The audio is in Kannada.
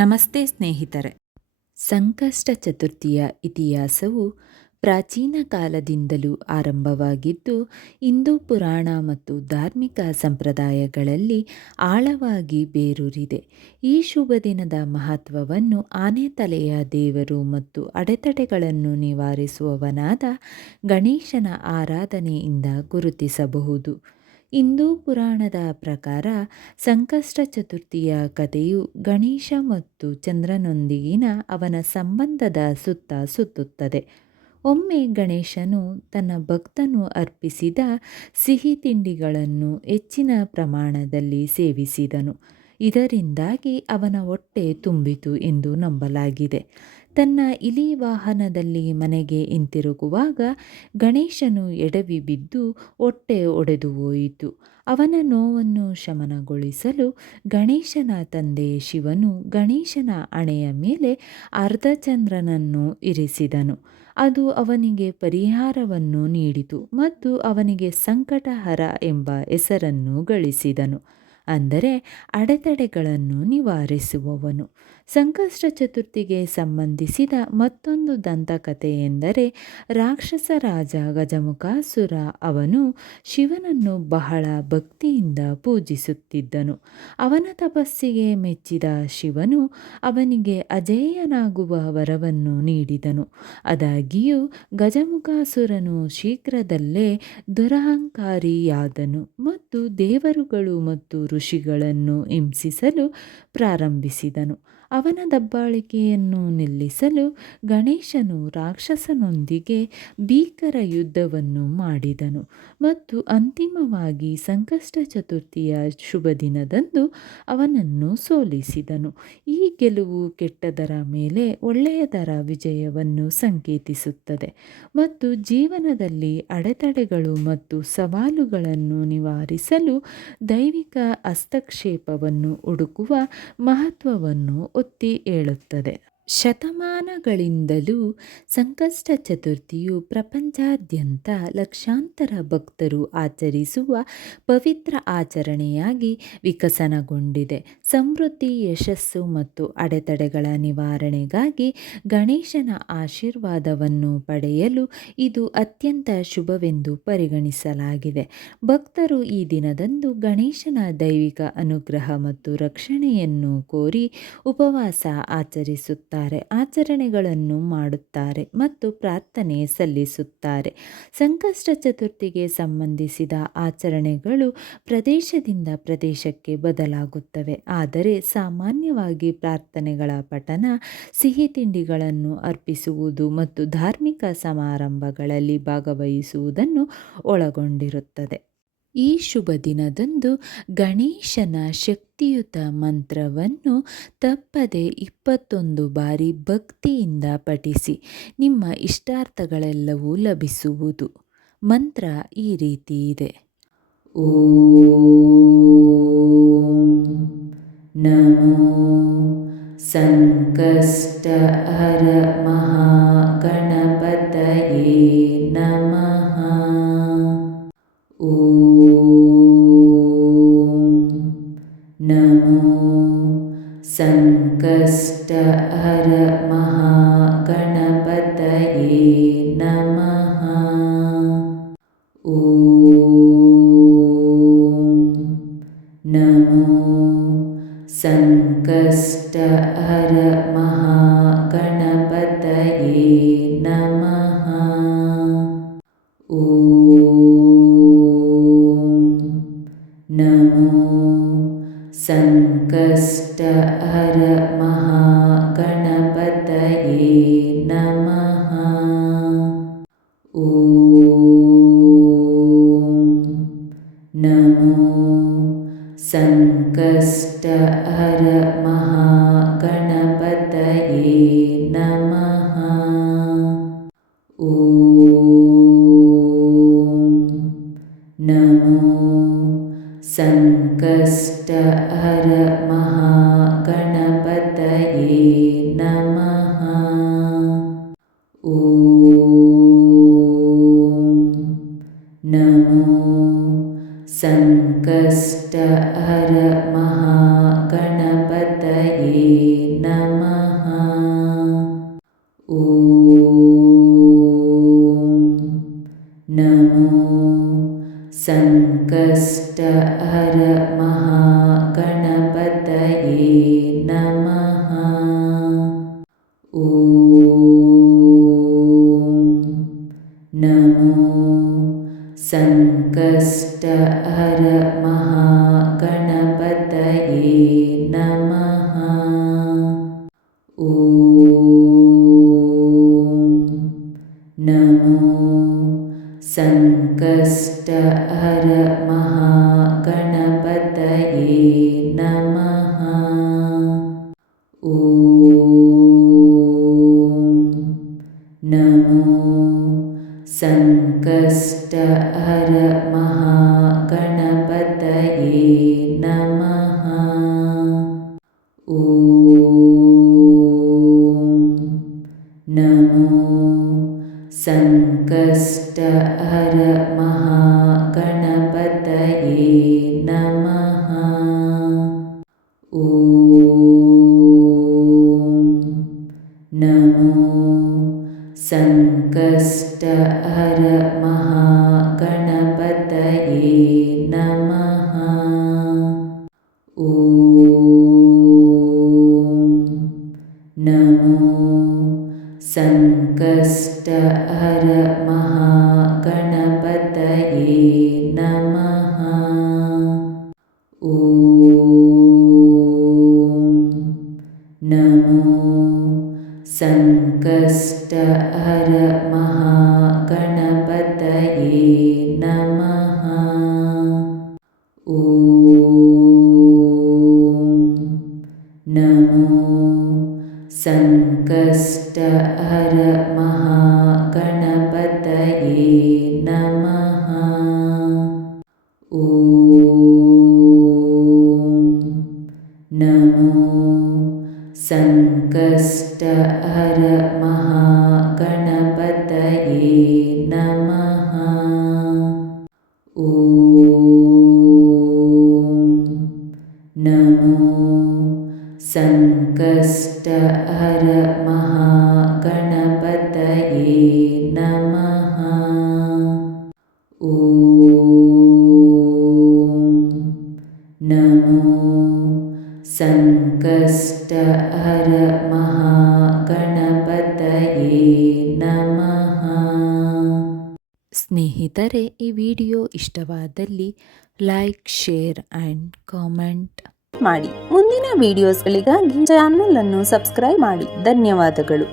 ನಮಸ್ತೆ ಸ್ನೇಹಿತರೆ. ಸಂಕಷ್ಟ ಚತುರ್ಥಿಯ ಇತಿಹಾಸವು ಪ್ರಾಚೀನ ಕಾಲದಿಂದಲೂ ಆರಂಭವಾಗಿದ್ದು, ಹಿಂದೂ ಪುರಾಣ ಮತ್ತು ಧಾರ್ಮಿಕ ಸಂಪ್ರದಾಯಗಳಲ್ಲಿ ಆಳವಾಗಿ ಬೇರೂರಿದೆ. ಈ ಶುಭ ದಿನದ ಮಹತ್ವವನ್ನು ಆನೆ ತಲೆಯ ದೇವರು ಮತ್ತು ಅಡೆತಡೆಗಳನ್ನು ನಿವಾರಿಸುವವನಾದ ಗಣೇಶನ ಆರಾಧನೆಯಿಂದ ಗುರುತಿಸಬಹುದು. ಹಿಂದೂ ಪುರಾಣದ ಪ್ರಕಾರ ಸಂಕಷ್ಟ ಚತುರ್ಥಿಯ ಕಥೆಯು ಗಣೇಶ ಮತ್ತು ಚಂದ್ರನೊಂದಿಗಿನ ಅವನ ಸಂಬಂಧದ ಸುತ್ತ ಸುತ್ತುತ್ತದೆ. ಒಮ್ಮೆ ಗಣೇಶನು ತನ್ನ ಭಕ್ತನು ಅರ್ಪಿಸಿದ ಸಿಹಿ ತಿಂಡಿಗಳನ್ನು ಹೆಚ್ಚಿನ ಪ್ರಮಾಣದಲ್ಲಿ ಸೇವಿಸಿದನು. ಇದರಿಂದಾಗಿ ಅವನ ಹೊಟ್ಟೆ ತುಂಬಿತು ಎಂದು ನಂಬಲಾಗಿದೆ. ತನ್ನ ಇಲಿ ವಾಹನದಲ್ಲಿ ಮನೆಗೆ ಹಿಂತಿರುಗುವಾಗ ಗಣೇಶನು ಎಡವಿ ಬಿದ್ದು ಹೊಟ್ಟೆ ಒಡೆದು ಹೋಯಿತು. ಅವನ ನೋವನ್ನು ಶಮನಗೊಳಿಸಲು ಗಣೇಶನ ತಂದೆ ಶಿವನು ಗಣೇಶನ ಹಣೆಯ ಮೇಲೆ ಅರ್ಧಚಂದ್ರನನ್ನು ಇರಿಸಿದನು. ಅದು ಅವನಿಗೆ ಪರಿಹಾರವನ್ನು ನೀಡಿತು ಮತ್ತು ಅವನಿಗೆ ಸಂಕಟಹರ ಎಂಬ ಹೆಸರನ್ನು ಗಳಿಸಿದನು, ಅಂದರೆ ಅಡೆತಡೆಗಳನ್ನು ನಿವಾರಿಸುವವನು. ಸಂಕಷ್ಟ ಚತುರ್ಥಿಗೆ ಸಂಬಂಧಿಸಿದ ಮತ್ತೊಂದು ದಂತಕಥೆಯೆಂದರೆ, ರಾಕ್ಷಸ ರಾಜ ಗಜಮುಖಾಸುರ ಅವನು ಶಿವನನ್ನು ಬಹಳ ಭಕ್ತಿಯಿಂದ ಪೂಜಿಸುತ್ತಿದ್ದನು. ಅವನ ತಪಸ್ಸಿಗೆ ಮೆಚ್ಚಿದ ಶಿವನು ಅವನಿಗೆ ಅಜೇಯನಾಗುವ ವರವನ್ನು ನೀಡಿದನು. ಆದಾಗ್ಯೂ ಗಜಮುಖಾಸುರನು ಶೀಘ್ರದಲ್ಲೇ ದುರಹಂಕಾರಿಯಾದನು ಮತ್ತು ದೇವರುಗಳು ಮತ್ತು ಋಷಿಗಳನ್ನು ಹಿಂಸಿಸಲು ಪ್ರಾರಂಭಿಸಿದನು. ಅವನ ದಬ್ಬಾಳಿಕೆಯನ್ನು ನಿಲ್ಲಿಸಲು ಗಣೇಶನು ರಾಕ್ಷಸನೊಂದಿಗೆ ಭೀಕರ ಯುದ್ಧವನ್ನು ಮಾಡಿದನು ಮತ್ತು ಅಂತಿಮವಾಗಿ ಸಂಕಷ್ಟ ಚತುರ್ಥಿಯ ಶುಭ ದಿನದಂದು ಅವನನ್ನು ಸೋಲಿಸಿದನು. ಈ ಗೆಲುವು ಕೆಟ್ಟದರ ಮೇಲೆ ಒಳ್ಳೆಯದರ ವಿಜಯವನ್ನು ಸಂಕೇತಿಸುತ್ತದೆ ಮತ್ತು ಜೀವನದಲ್ಲಿ ಅಡೆತಡೆಗಳು ಮತ್ತು ಸವಾಲುಗಳನ್ನು ನಿವಾರಿಸಲು ದೈವಿಕ ಹಸ್ತಕ್ಷೇಪವನ್ನು ಹುಡುಕುವ ಮಹತ್ವವನ್ನು ಒತ್ತಿ ಹೇಳುತ್ತದೆ. ಶತಮಾನಗಳಿಂದಲೂ ಸಂಕಷ್ಟ ಚತುರ್ಥಿಯು ಪ್ರಪಂಚಾದ್ಯಂತ ಲಕ್ಷಾಂತರ ಭಕ್ತರು ಆಚರಿಸುವ ಪವಿತ್ರ ಆಚರಣೆಯಾಗಿ ವಿಕಸನಗೊಂಡಿದೆ. ಸಮೃದ್ಧಿ, ಯಶಸ್ಸು ಮತ್ತು ಅಡೆತಡೆಗಳ ನಿವಾರಣೆಗಾಗಿ ಗಣೇಶನ ಆಶೀರ್ವಾದವನ್ನು ಪಡೆಯಲು ಇದು ಅತ್ಯಂತ ಶುಭವೆಂದು ಪರಿಗಣಿಸಲಾಗಿದೆ. ಭಕ್ತರು ಈ ದಿನದಂದು ಗಣೇಶನ ದೈವಿಕ ಅನುಗ್ರಹ ಮತ್ತು ರಕ್ಷಣೆಯನ್ನು ಕೋರಿ ಉಪವಾಸ ಆಚರಿಸುತ್ತಾರೆ, ಆಚರಣೆಗಳನ್ನು ಮಾಡುತ್ತಾರೆ ಮತ್ತು ಪ್ರಾರ್ಥನೆ ಸಲ್ಲಿಸುತ್ತಾರೆ. ಸಂಕಷ್ಟ ಚತುರ್ಥಿಗೆ ಸಂಬಂಧಿಸಿದ ಆಚರಣೆಗಳು ಪ್ರದೇಶದಿಂದ ಪ್ರದೇಶಕ್ಕೆ ಬದಲಾಗುತ್ತವೆ, ಆದರೆ ಸಾಮಾನ್ಯವಾಗಿ ಪ್ರಾರ್ಥನೆಗಳ ಪಠಣ, ಸಿಹಿ ತಿಂಡಿಗಳನ್ನು ಅರ್ಪಿಸುವುದು ಮತ್ತು ಧಾರ್ಮಿಕ ಸಮಾರಂಭಗಳಲ್ಲಿ ಭಾಗವಹಿಸುವುದನ್ನು ಒಳಗೊಂಡಿರುತ್ತದೆ. ಈ ಶುಭ ದಿನದಂದು ಗಣೇಶನ ಶಕ್ತಿಯುತ ಮಂತ್ರವನ್ನು ತಪ್ಪದೆ 21 ಬಾರಿ ಭಕ್ತಿಯಿಂದ ಪಠಿಸಿ. ನಿಮ್ಮ ಇಷ್ಟಾರ್ಥಗಳೆಲ್ಲವೂ ಲಭಿಸುವುದು. ಮಂತ್ರ ಈ ರೀತಿ ಇದೆ: ಓಂ ನಮೋ ಸಂಕಷ್ಟಹರ ಮಹಾಗಣಪತಯೇ ನಮಃ. ಓಂ ನಮೋ ಸಂಕಷ್ಟಹರ ಮಹಾಗಣಪತಯೇ ನಮಃ. ಓಂ ನಮೋ ಸಂಕಷ್ಟಹರ ಮಹಾಗಣಪತಯೇ ನಮಃ. ಓಂ ನಮೋ ಸಂಕಷ್ಟಹರ ಮಹಾಗಣಪತಯೇ ನಮಃ. ಓಂ ನಮೋ ಸಂಕಷ್ಟಹರ ಮಹಾಗಣಪತಯೇ ನಮಃ. ಓಂ ನಮೋ ಸಂಕಷ್ಟಹರ ಮಹಾಗಣಪತಯೇ ನಮಃ. ಓಂ ನಮೋ ಸಂಕಷ್ಟಹರ ಮಹಾಗಣಪತಯೇ ನಮಃ. ಓಂ ನಮೋ ಸಂಕಷ್ಟಹರ ಮಹಾಗಣಪತಯೇ ನಮಃ. ಓಂ ನಮೋ ಸಂಕಷ್ಟಹರ ಮಹಾಗಣಪತಯೇ ನಮಃ. ಓಂ ನಮೋ ಸಂಕಷ್ಟಹರ ಮಹಾಗಣಪತಯೇ ನಮಃ. ಓಂ ನಮೋ ಸಂಕಷ್ಟಹರ ಮಹಾಗಣಪತಯೇ ನಮಃ. ಓಂ ನಮೋ ಸಂಕಷ್ಟಹರ ಮಹಾಗಣಪತಯೇ ನಮಃ. ಓಂ ನಮೋ ಸಂಕಷ್ಟಹರ ಮಹಾಗಣಪತಯೇ ನಮಃ. ಓಂ ನಮೋ ಸಂಕಷ್ಟಹರ ಮಹಾಗಣಪತಯೇ ನಮಃ. ಓಂ ನಮೋ ಸಂಕಷ್ಟಹರ ಮಹಾಗಣಪತಯೇ ನಮಃ. ಓಂ ನಮೋ ಸಂಕಷ್ಟಹರ ಮಹಾಗಣಪತಯೇ ನಮಃ. ಓಂ ನಮೋ ಸಂಕಷ್ಟಹರ ಮಹಾಗಣಪತಯೇ ನಮಃ. ಓಂ ನಮೋ ಸಂಕಷ್ಟಹರ ಮಹಾಗಣಪತಯೇ ನಮಃ. ಓಂ ನಮೋ ಸಂಕಷ್ಟಹರ ಮಹಾಗಣಪತಯೇ ನಮಃ. ಸ್ನೇಹಿತರೆ, ಈ ವಿಡಿಯೋ ಇಷ್ಟವಾದಲ್ಲಿ ಲೈಕ್, ಶೇರ್ ಆ್ಯಂಡ್ ಕಾಮೆಂಟ್ ಮಾಡಿ. ಮುಂದಿನ ವಿಡಿಯೋಸ್ಗಳಿಗಾಗಿ ಚಾನಲ್ ಅನ್ನು ಸಬ್ಸ್ಕ್ರೈಬ್ ಮಾಡಿ. ಧನ್ಯವಾದಗಳು.